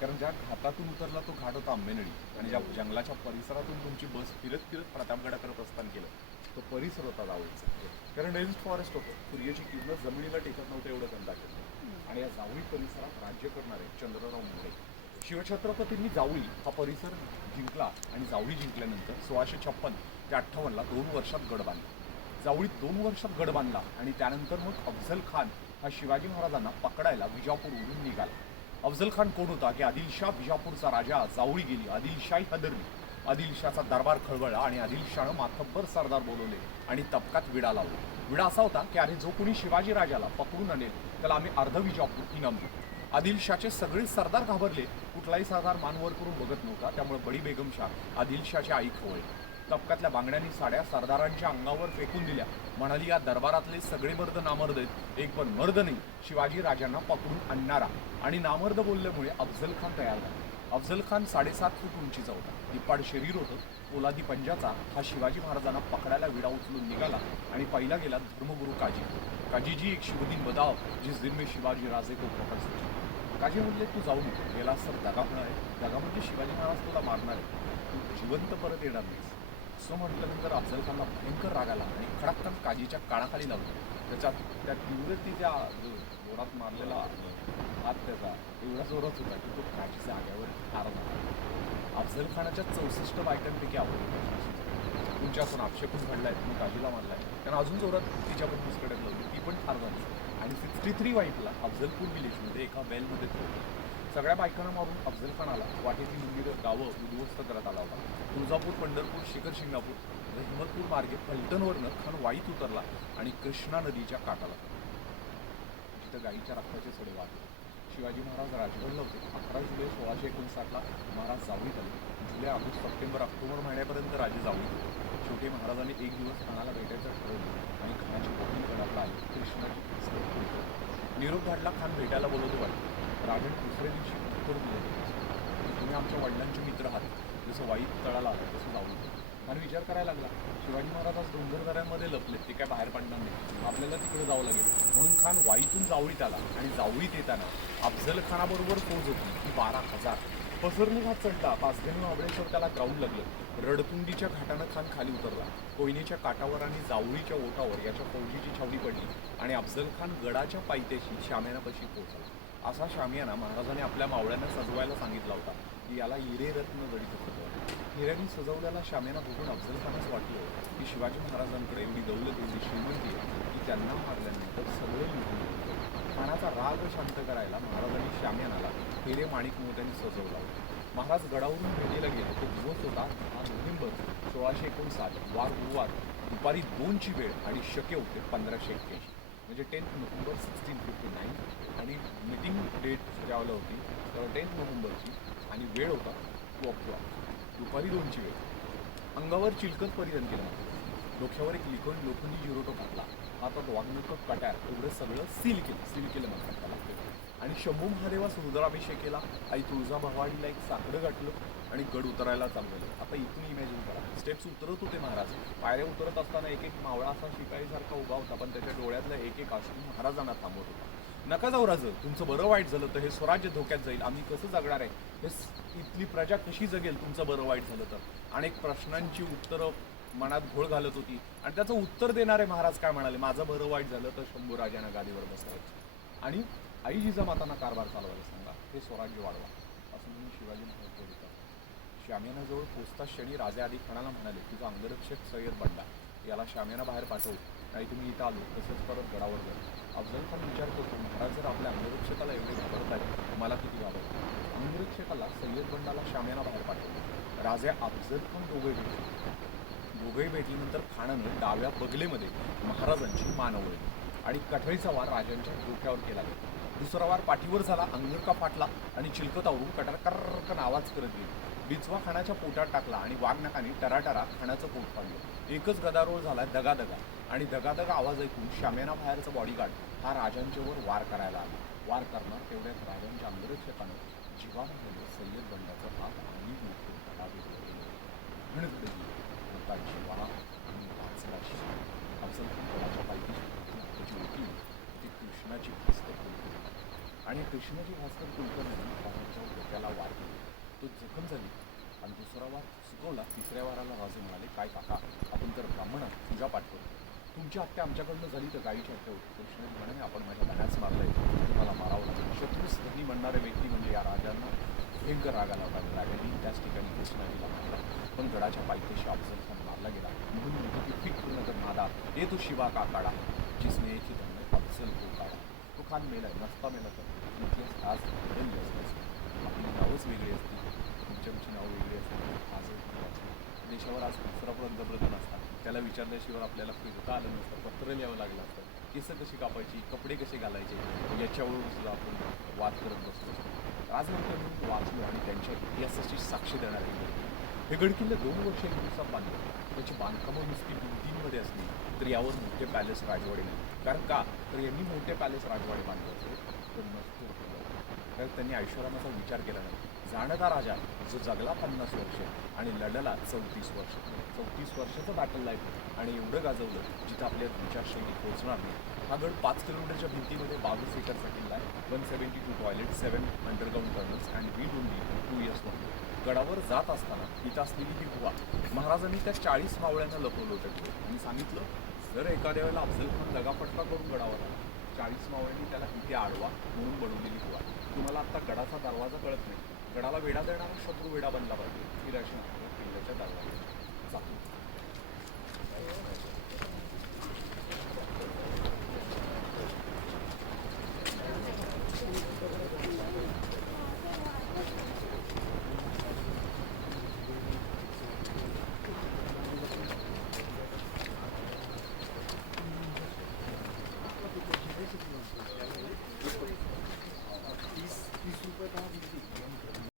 कारण ज्या घाटातून उतरला तो घाट होता आंबेनळी, आणि ज्या जंगलाच्या परिसरातून तुमची बस फिरत फिरत प्रतापगडाकडे प्रस्थान केलं तो परिसर होता जावळीचा. कारण डेन्स फॉरेस्ट होतं, सूर्याची किरण जमिनीला टेकत नव्हतं एवढं घनदाट. आणि या जावळी परिसरात राज्य करणारे चंद्रराव मोरे शिवछत्रपतींनी जावळी हा परिसर जिंकला. आणि जावळी जिंकल्यानंतर 1656 ते 58ला 2 वर्षात गड बांधला. जावळीत 2 वर्षात गड बांधला आणि त्यानंतर मग अफझल खान हा शिवाजी महाराजांना पकडायला विजापूरवरून निघाला. अफझल खान कोण होता की आदिलशाह बिजापूरचा राजा, जावळी गेली, आदिलशाही हादरली, आदिलशाहचा दरबार खळबळला आणि आदिलशाहनं माथब्बर सरदार बोलवले आणि तबकात विडा लावला. विडा असा होता की अरे जो कोणी शिवाजी राजाला पकडून आणेल त्याला आम्ही अर्ध विजापूर इनाम देऊ. आदिलशाहचे सगळे सरदार घाबरले, कुठलाही सरदार मानवर करून बघत नव्हता. त्यामुळे बडी बेगमशाह आदिलशाहची आई खवळली. तबकातल्या बांगड्यांनी साड्या सरदारांच्या अंगावर फेकून दिल्या. म्हणाली या दरबारातले सगळे मर्द नामर्द आहेत, एक पण मर्द नाही शिवाजी राजांना पकडून आणणारा. आणि नामर्द बोलल्यामुळे अफझल खान तयार झाला. अफझल खान 7.5 फूट उंचीचा होता, दिपाड शरीर होतं, पोलादी पंजाचा. हा शिवाजी महाराजांना पकडायला विडा उचलून निघाला आणि पहिला गेला धर्मगुरू काजी. काजीजी एक शिवदीन बताव जिस दिन में शिवाजी राजे को पकड सके. काजी म्हणले तू जाऊ नको, गेला सर दगा होणार आहे. दगा म्हणजे शिवाजी महाराज तुला मारणार आहे, तू जिवंत परत येणार नाहीस. असं म्हटल्यानंतर अफझल खानला भयंकर राग आला आणि खडाक्कन काजीच्या काळाखाली लावलं. त्याच्यात त्या तीव्रतेच्या जोरात मारलेला हात त्याचा एवढा जोरात होता की तो काजीच्या आग्यावर ठार झाला. अफझल खानाच्या 64 बायकांपैकी आवडली तुमच्याकडून आक्षेपून घडलाय, तुम्ही काजीला मारलाय, कारण अजून जोरात तिच्याकडून दुसरीकडे लावली, ती पण ठार झाली. आणि 63 वाईफला अफझलपूर विलेजमध्ये एका वेलमध्ये ठेवली. सगळ्या बायकांना मारून अफझल खानाला वाटेतील मंदिरं गावं उद्ध्वस्त करत आला होता. तुळजापूर, पंढरपूर, शिखर शिंगणापूर, रहिमतपूर मार्गे फलटणवरनं खान वाईत उतरला आणि कृष्णा नदीच्या काठाला जिथं गाईच्या रक्ताचे सडे वाहले. शिवाजी महाराज राजगडला होते. 11 जुलै 1659ला महाराज जावळीत आले. जुलै, ऑगस्ट, सप्टेंबर, ऑक्टोबर महिन्यापर्यंत राजे जावळीत होते. शेवटी महाराजांनी एक दिवस खानाला भेटायचं ठरवलं आणि खानाची बहीण गडाला आली. कृष्णाची निरोप धाडला. खान भेटायला बोलवतो वाटतं. राजन दुसऱ्या दिवशी उत्तर दिलं, तुम्ही आमच्या वडिलांचे मित्र आहात, जसं वाईट तळाला आलं तसं जाऊ. खान विचार करायला लागला, शिवाजी महाराज आज डोंगरदऱ्यांमध्ये लपलेत, ते काय बाहेर पडणार नाही, आपल्याला तिकडे जावं लागेल. म्हणून खान वाईतून जावळीत आला. आणि जावळीत येताना अफझल खानाबरोबर फौज होती ती 12,000. पसरणी घाट चढला. पाचगणी महाबळेश्वर त्याला ग्राउंड लागलं. रडकुंडीच्या घाटानं खान खाली उतरला. कोयनेच्या काठावर आणि जावळीच्या ओटावर याच्या फौजीची छावणी पडली आणि अफझल खान गडाच्या पायथ्याशी शामियानापाशी पोहोचला. असा शामियाना महाराजांनी आपल्या मावळ्यांना सजवायला सांगितला होता की याला हिरे रत्न जडित होतं. हिऱ्यांनी सजवलेला शामियाना बघून अफझल खानच वाटलं की शिवाजी महाराजांकडे एवढी दौलत, एवढी श्रीमंती की त्यांना मारल्यानंतर सगळं निघून गेलं. खानाचा राग शांत करायला महाराजांनी शामियानाला हिरे माणिक मोत्यांनी सजवला होता. महाराज गडावरून भेटीला गेले. तो दिवस होता 10 नोव्हेंबर 1659, वार गुरुवार, दुपारी 2ची वेळ आणि शके होते 1581, म्हणजे 10 नोव्हेंबर 1659. आणि मीटिंग डेट ज्यावेळेला होती तेव्हा 10 नोव्हेंबरची आणि वेळ होता 2 o'clock, दुपारी 2ची वेळ. अंगावर चिलकत परिधान केलं, डोक्यावर एक लोखंडी जिरोटो घातला, हातात वाघनकं कट्यार, एवढं सगळं सील केलं म्हणतात त्याला. आणि शंभू महादेवास रुद्राभिषेक केला. आई तुळजाभवानीला एक साकडं गाठलं आणि गड उतरायला चालू झालं. आता इथून इमॅजिन करा, स्टेप्स उतरत होते महाराज. पायऱ्या उतरत असताना एक एक मावळा असा शिपाईसारखा उभा होता, पण त्याच्या डोळ्यातलं एक एक अश्रू महाराजांना थांबवत होता. नका जाऊ राज, तुमचं बरं वाईट झालं तर हे स्वराज्य धोक्यात जाईल, आम्ही कसं जगणार आहे, हे इथली प्रजा कशी जगेल तुमचं बरं वाईट झालं तर. अनेक प्रश्नांची उत्तरं मनात घोळ घालत होती आणि त्याचं उत्तर देणारे महाराज काय म्हणाले, माझं बरं वाईट झालं तर शंभूराजांना गादीवर बसवायचं आणि आई जिजामातांना कारभार चालवायला सांगा, हे स्वराज्य वाढवा, असं म्हणून शिवाजी महाराज बोलतात. शामियानाजवळ पोचताच क्षणी राजे आदी खानाला म्हणाले, तुझा अंगरक्षक सय्यद बंडा याला शामियाना बाहेर पाठवू, नाही तुम्ही इथं आलो तसंच परत गडावर जाईल. अफझल खान विचार करतो, महाराज जर आपल्या अंगरक्षकाला एवढे घाबरत आहे, मला किती घाबरत. अंगरक्षकाला सय्यद बंडाला शामियाना बाहेर पाठवलं. राजे अफझल खान दोघेही भेटल्यानंतर खानानं डाव्या बगलेमध्ये महाराजांची मान ओळखली आणि कठळीचा वार राजांच्या डोक्यावर केला गेला. दुसरा वार पाठीवर झाला, अंगरका फाटला आणि चिलकतावरून कटरकन आवाज करत गेली. बिचवा खानाच्या पोटात टाकला आणि वाघनाकाने टराटरा खानाचं पोट पाडलं. एकच गदारोळ झाला, दगादगा. आणि दगादगा आवाज ऐकून शामियाना बाहेरचा बॉडीगार्ड हा राजांच्यावर वार करायला आला. वार करणार तेवढ्यात राजांच्या अंगरक्षकानं जीवामध्ये सय्यद बंडाचा हात आणि अफझल खान गडाच्या पायथ्याची होती ती कृष्णाची भास्कर कुलकर्णी. आणि कृष्णाची भास्कर कुलकर्णी राजांच्या डोक्याला जखम झाली आणि दुसरा वार चुकवला. तिसऱ्या वाराला राजे म्हणाले, काय काका, आपण तर ब्राह्मण आहात, पूजा पाठ करू. तुमची हत्या आमच्याकडनं झाली तर गायीची हत्या होती. तर कृष्णाजी म्हणाले, आपण माझ्या धन्यास मारलंय, तुम्हाला मारावं लागेल. शत्रूस धनी म्हणणारे व्यक्ती म्हणजे या राजांना भयंकर राग आला होता आणि राजांनी त्याच ठिकाणी कृष्णाजीला मारला. पण गडाच्या पायथ्याशी अफजल खान मारला गेला. म्हणून म्हणतो की फिक्र नगर नादा हे तो शिवा का काढा, जिसने एक ही धन अफजल को काढा. तो खान मेलाय, नसता मेला तर इतिहास आज बदलली असते. आपली नावच वेगळी असती, तुमची नावं वेगळी असतात. आज देशावर आज दुसरा पंतप्रधान असतात, त्याला विचारल्याशिवाय आपल्याला फिरता आलं नसतं, पत्र लिहावं लागलं असतं, केस कशी कापायची, कपडे कसे घालायचे याच्यावरून सुद्धा आपण वाद करत बसलो असतो. राजनंतर मी वाचलो आणि त्यांच्या इतिहासाची साक्ष देणारे हे गडकिल्ले 2 वर्ष 1 दिवसात बांधले. त्याची बांधकामं नुसती भिंतींमध्ये असली तर यावर मोठे पॅलेस राजवाडे नाही. कारण का तर यांनी मोठे पॅलेस राजवाडे बांधले होते तर नसतो कारण त्यांनी ऐश्वर्याचा विचार केला नाही. जाणता राजा जो जगला 50 वर्ष आणि लढला 34 वर्ष. 34 वर्षाचं बॅटल लाईफ आणि एवढं गाजवलं जिथं आपल्या विचारशैली पोहोचणार नाही. हा गड 5 किलोमीटरच्या भिंतीमध्ये 22 एकरचा किल्ला आहे. 172 toilet, 7 underground tunnels and we only 2 years म्हणतो. गडावर जात असताना इथं असलेली ही गुहा महाराजांनी त्या 40 मावळ्यांना लपवलं होतं आणि सांगितलं, जर एखाद्या वेळेला अफजल खान दगाफटका करून गडावर आला, 40 मावळ्यांनी त्याला इथे आडवा म्हणून बनवलेली गुहा. तुम्हाला आत्ता गडाचा दरवाजा कळत नाही. गडाला वेढा देणारा शत्रू वेढा बनला पाहिजे ही रचना किल्ल्याच्या दरवाजा जातो.